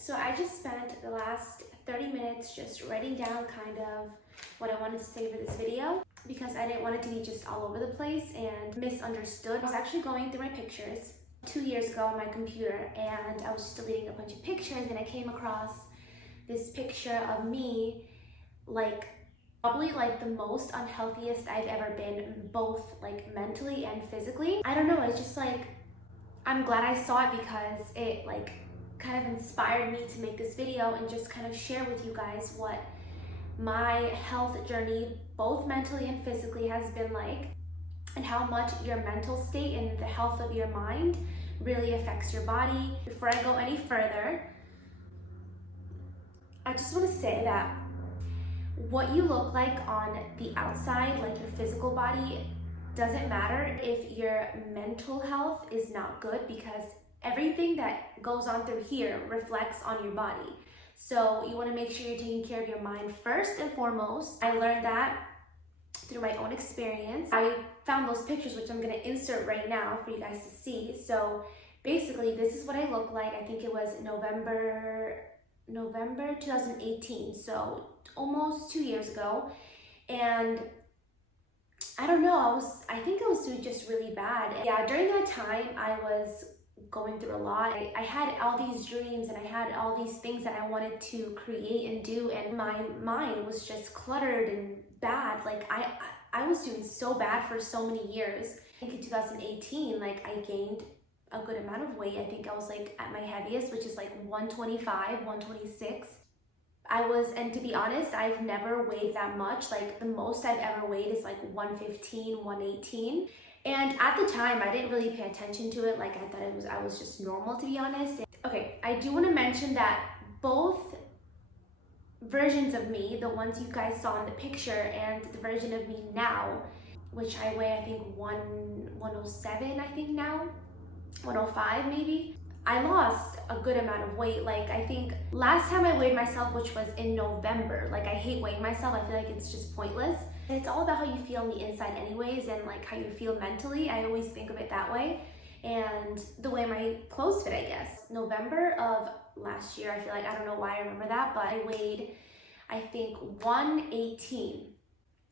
So I just spent the last 30 minutes just writing down kind of what I wanted to say for this video because I didn't want it to be just all over the place and misunderstood. I was actually going through my pictures 2 years ago on my computer, and I was just deleting a bunch of pictures, and I came across this picture of me probably the most unhealthiest I've ever been, both mentally and physically. I don't know, it's just I'm glad I saw it because it kind of inspired me to make this video and just kind of share with you guys what my health journey, both mentally and physically, has been like, and how much your mental state and the health of your mind really affects your body. Before I go any further, I just want to say that what you look like on the outside, like your physical body, doesn't matter if your mental health is not good, because everything that goes on through here reflects on your body. So you want to make sure you're taking care of your mind first and foremost. I learned that through my own experience. I found those pictures, which I'm going to insert right now for you guys to see. So basically, this is what I look like. I think it was November 2018, so almost 2 years ago. And I don't know, I think I was doing just really bad. Yeah, during that time, I was going through a lot. I had all these dreams and I had all these things that I wanted to create and do, and my mind was just cluttered and bad. I was doing so bad for so many years. I think in 2018, I gained a good amount of weight. I think I was at my heaviest, which is 125, 126. And to be honest, I've never weighed that much. The most I've ever weighed is 115, 118. And at the time, I didn't really pay attention to it. I thought I was just normal, to be honest. Okay, I do want to mention that both versions of me, the ones you guys saw in the picture and the version of me now, which I weigh, I think 107, I think now, 105 maybe. I lost a good amount of weight. I think last time I weighed myself, which was in November. I hate weighing myself. I feel like it's just pointless. And it's all about how you feel on the inside anyways, and how you feel mentally. I always think of it that way. And the way my clothes fit, I guess. November of last year, I feel I don't know why I remember that, but I weighed, I think 118.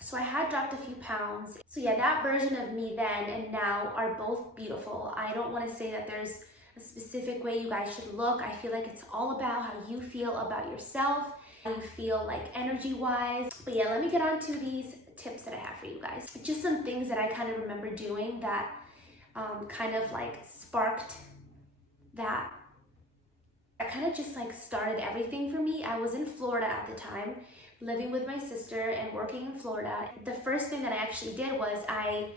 So I had dropped a few pounds. So yeah, that version of me then and now are both beautiful. I don't want to say that there's a specific way you guys should look. I feel it's all about how you feel about yourself, how you feel energy-wise. But yeah, let me get on to these tips that I have for you guys. Just some things that I kind of remember doing that kind of sparked that. That kind of just started everything for me. I was in Florida at the time, living with my sister and working in Florida. The first thing that I actually did was I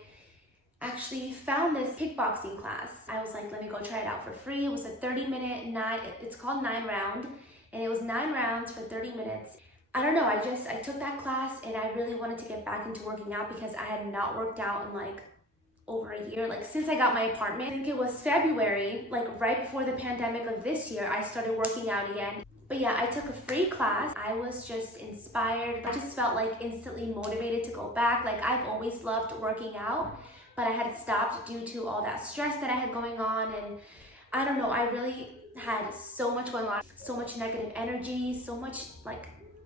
actually found this kickboxing class. I was let me go try it out for free. It was a 30-minute it's called 9 round, and it was 9 rounds for 30 minutes. I don't know, I took that class and I really wanted to get back into working out because I had not worked out in over a year, since I got my apartment. I think it was February, right before the pandemic of this year, I started working out again. But yeah, I took a free class. I was just inspired. I just felt instantly motivated to go back. I've always loved working out, but I had stopped due to all that stress that I had going on. And I don't know, I really had so much going on, so much negative energy, so much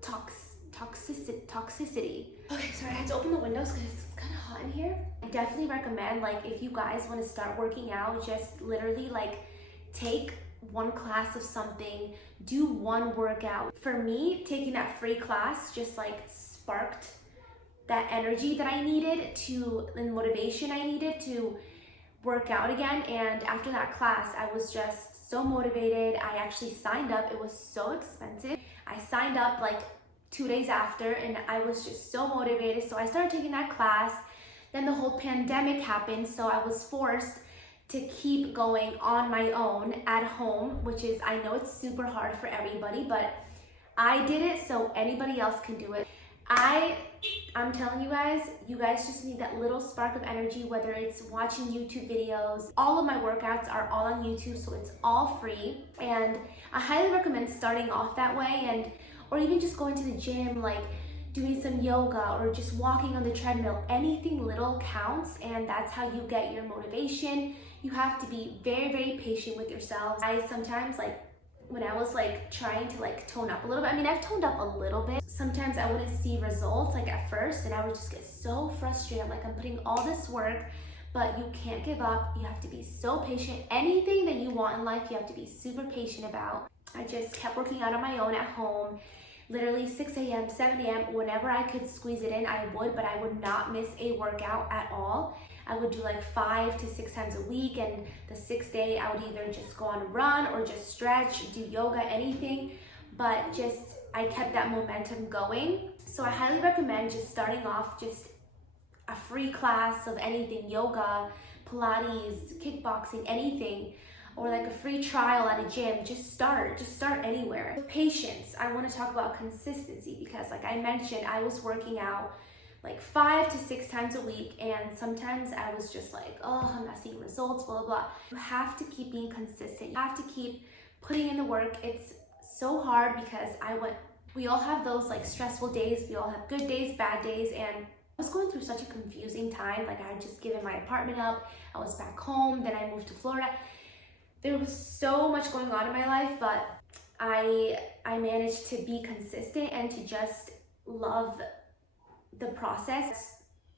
toxicity. Okay, sorry, I had to open the windows because it's kind of hot in here. I definitely recommend, if you guys want to start working out, just literally take one class of something, do one workout. For me, taking that free class just sparked that energy that I needed and motivation I needed to work out again. And after that class, I was just so motivated. I actually signed up. It was so expensive. I signed up 2 days after, and I was just so motivated. So I started taking that class. Then the whole pandemic happened, so I was forced to keep going on my own at home, which is, I know it's super hard for everybody, but I did it so anybody else can do it. I'm telling you guys just need that little spark of energy, whether it's watching YouTube videos. All of my workouts are all on YouTube, so it's all free. And I highly recommend starting off that way, or even just going to the gym, doing some yoga or just walking on the treadmill. Anything little counts, and that's how you get your motivation. You have to be very, very patient with yourself. I sometimes when I was like trying to like tone up a little bit. I mean, I've toned up a little bit. Sometimes I wouldn't see results like at first, and I would just get so frustrated. I'm like, I'm putting all this work, but you can't give up. You have to be so patient. Anything that you want in life, you have to be super patient about. I just kept working out on my own at home. Literally 6 a.m., 7 a.m., whenever I could squeeze it in, I would, but I would not miss a workout at all. I would do like 5 to 6 times a week, and the 6th day I would either just go on a run or just stretch, do yoga, anything, but just I kept that momentum going. So I highly recommend just starting off just a free class of anything, yoga, Pilates, kickboxing, anything, or like a free trial at a gym. Just start anywhere. With patience, I want to talk about consistency, because like I mentioned, I was working out like 5 to 6 times a week, and sometimes I was just like, oh, I'm not seeing results, blah, blah, blah. You have to keep being consistent. You have to keep putting in the work. It's so hard because we all have those like stressful days. We all have good days, bad days, and I was going through such a confusing time. Like I had just given my apartment up. I was back home. Then I moved to Florida. There was so much going on in my life, but I managed to be consistent and to just love the process.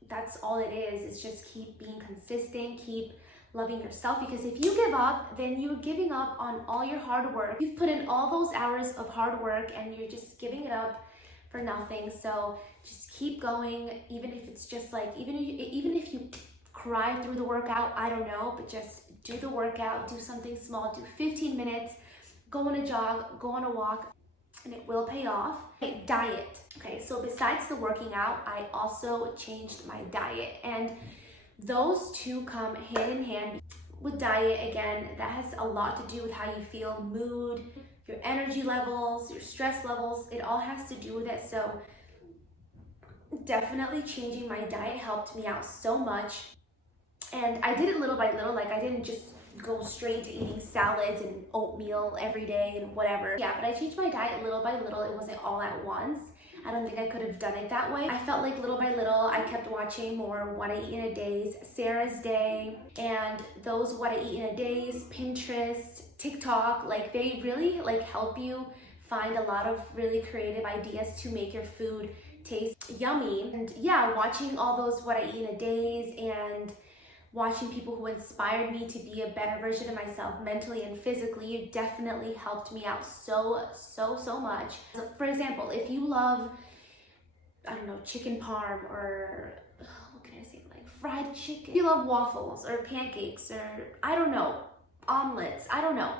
That's all it is. It's just keep being consistent, keep loving yourself, because if you give up, then you're giving up on all your hard work. You've put in all those hours of hard work and you're just giving it up for nothing. So just keep going, even if it's just like, even if you cry through the workout, I don't know, but just do the workout, do something small, do 15 minutes, go on a jog, go on a walk, and it will pay off. Okay, diet. Okay, so besides the working out, I also changed my diet, and those two come hand in hand. With diet, again, that has a lot to do with how you feel, mood, your energy levels, your stress levels. It all has to do with it. So definitely changing my diet helped me out so much. And I did it little by little. Like I didn't just go straight to eating salads and oatmeal every day and whatever. Yeah, but I changed my diet little by little. It wasn't all at once. I don't think I could have done it that way. I felt like little by little, I kept watching more What I Eat in a Days, Sarah's Day, and those What I Eat in a Days, Pinterest, TikTok, like they really like help you find a lot of really creative ideas to make your food taste yummy. And yeah, watching all those What I Eat in a Days and watching people who inspired me to be a better version of myself mentally and physically definitely helped me out so much. So for example, if you love, I don't know, chicken parm, or what can I say, like fried chicken. If you love waffles or pancakes or I don't know, omelets, I don't know.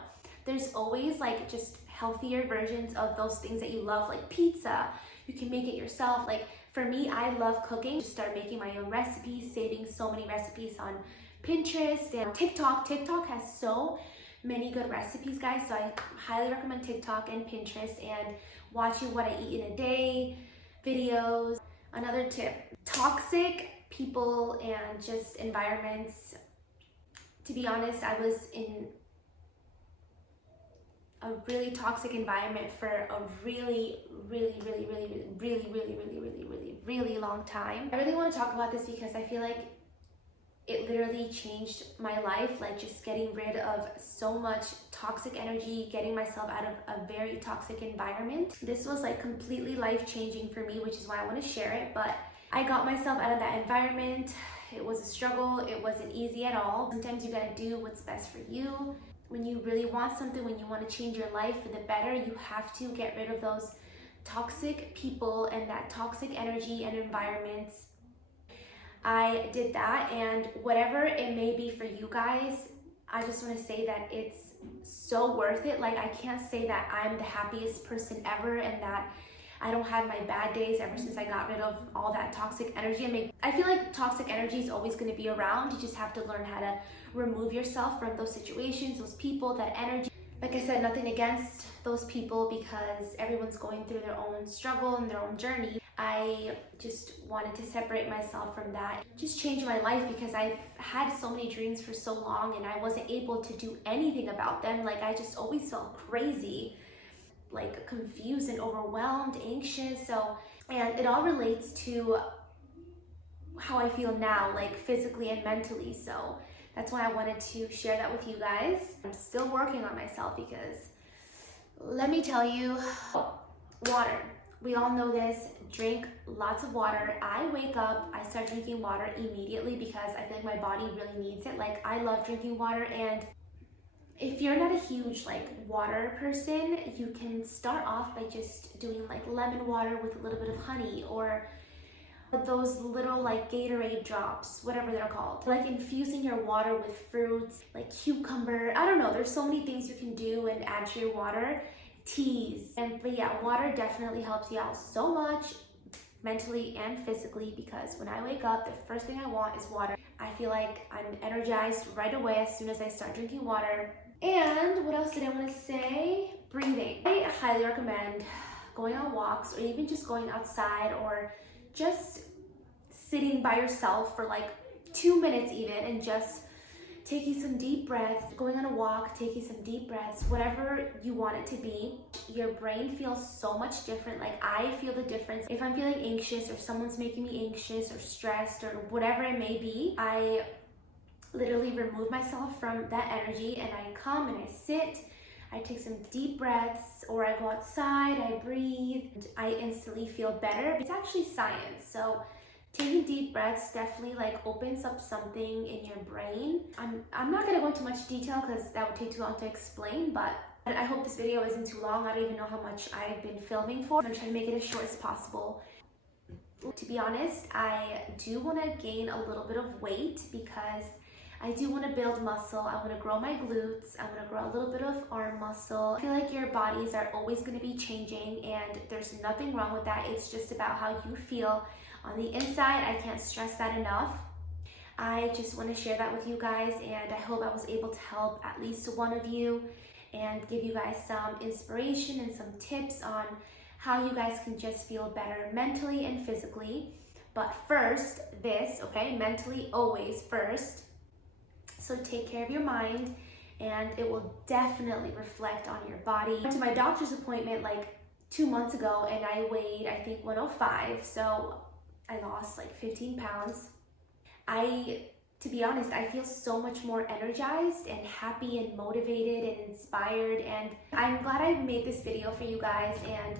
There's always like just healthier versions of those things that you love, like pizza. You can make it yourself. Like for me, I love cooking. Just start making my own recipes, saving so many recipes on Pinterest and TikTok. TikTok has so many good recipes, guys. So I highly recommend TikTok and Pinterest, and watching What I Eat in a Day videos. Another tip, toxic people and just environments. To be honest, I was in a really toxic environment for a really long time. I really want to talk about this because I feel like it literally changed my life, like just getting rid of so much toxic energy, getting myself out of a very toxic environment. This was like completely life-changing for me, which is why I want to share it. But I got myself out of that environment. It was a struggle. It wasn't easy at all. Sometimes you gotta do what's best for you. When you really want something, when you want to change your life for the better, you have to get rid of those toxic people and that toxic energy and environments. I did that, and whatever it may be for you guys, I just want to say that it's so worth it. Like I can't say that I'm the happiest person ever and that I don't have my bad days ever since I got rid of all that toxic energy. I feel like toxic energy is always going to be around. You just have to learn how to remove yourself from those situations, those people, that energy. Like I said, nothing against those people because everyone's going through their own struggle and their own journey. I just wanted to separate myself from that, just change my life, because I've had so many dreams for so long and I wasn't able to do anything about them. Like I just always felt crazy, like confused and overwhelmed, anxious. And it all relates to how I feel now, like physically and mentally. So that's why I wanted to share that with you guys. I'm still working on myself because Let me tell you, water. We all know this. Drink lots of water. I wake up, I start drinking water immediately because I feel like my body really needs it. Like, I love drinking water, and if you're not a huge like water person, you can start off by just doing like lemon water with a little bit of honey, or those little like Gatorade drops, whatever they're called. Like infusing your water with fruits, like cucumber. I don't know, there's so many things you can do and add to your water. Teas. But yeah, water definitely helps you out so much mentally and physically, because when I wake up, the first thing I want is water. I feel like I'm energized right away as soon as I start drinking water. And what else did I want to say? Breathing. I highly recommend going on walks, or even just going outside, or just sitting by yourself for like 2 minutes even, and just taking some deep breaths, going on a walk, taking some deep breaths, whatever you want it to be. Your brain feels so much different. Like, I feel the difference. If I'm feeling anxious, or someone's making me anxious or stressed or whatever it may be, I literally remove myself from that energy, and I come and I sit, I take some deep breaths, or I go outside, I breathe, and I instantly feel better. It's actually science. So taking deep breaths definitely like opens up something in your brain. I'm not gonna go into much detail because that would take too long to explain, but I hope this video isn't too long. I don't even know how much I've been filming for. I'm gonna try to make it as short as possible. To be honest, I do want to gain a little bit of weight because I do want to build muscle. I want to grow my glutes. I want to grow a little bit of arm muscle. I feel like your bodies are always going to be changing, and there's nothing wrong with that. It's just about how you feel on the inside. I can't stress that enough. I just want to share that with you guys, and I hope I was able to help at least one of you and give you guys some inspiration and some tips on how you guys can just feel better mentally and physically. But first, this, okay, mentally always first. So take care of your mind, and it will definitely reflect on your body. I went to my doctor's appointment like 2 months ago, and I weighed, I think, 105. So I lost like 15 pounds. To be honest, I feel so much more energized and happy and motivated and inspired. And I'm glad I made this video for you guys and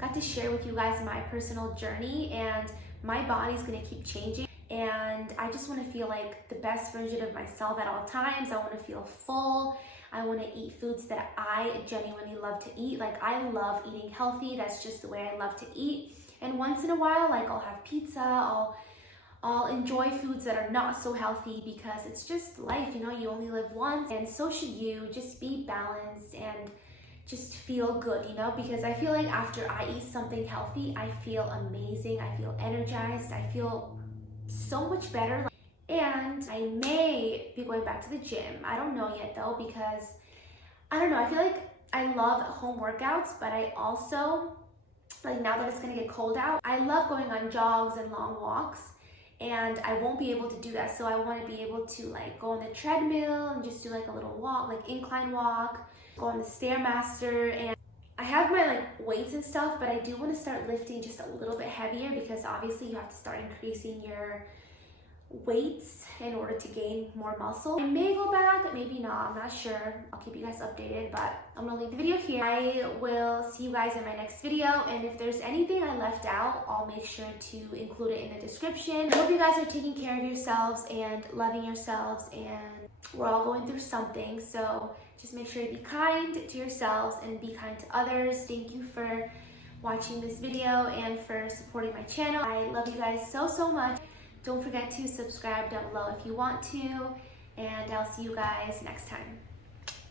got to share with you guys my personal journey. And my body's gonna keep changing, and I just want to feel like the best version of myself at all times. I want to feel full. I want to eat foods that I genuinely love to eat. Like, I love eating healthy. That's just the way I love to eat. And once in a while, like, I'll have pizza. I'll enjoy foods that are not so healthy, because it's just life, you know, you only live once, and so should you. Just be balanced and just feel good, you know, because I feel like after I eat something healthy, I feel amazing. I feel energized. I feel so much better. And I may be going back to the gym. I don't know yet though, because I don't know, I feel like I love home workouts, but I also, like, now that it's gonna get cold out, I love going on jogs and long walks, and I won't be able to do that. So I want to be able to like go on the treadmill and just do like a little walk, like incline walk, go on the Stairmaster. And I have my like weights and stuff, but I do want to start lifting just a little bit heavier, because obviously you have to start increasing your weights in order to gain more muscle. I may go back, maybe not, I'm not sure. I'll keep you guys updated, but I'm gonna leave the video here. I will see you guys in my next video, and if there's anything I left out, I'll make sure to include it in the description. I hope you guys are taking care of yourselves and loving yourselves, and we're all going through something, so just make sure to be kind to yourselves and be kind to others. Thank you for watching this video and for supporting my channel. I love you guys so much. Don't forget to subscribe down below if you want to, and I'll see you guys next time.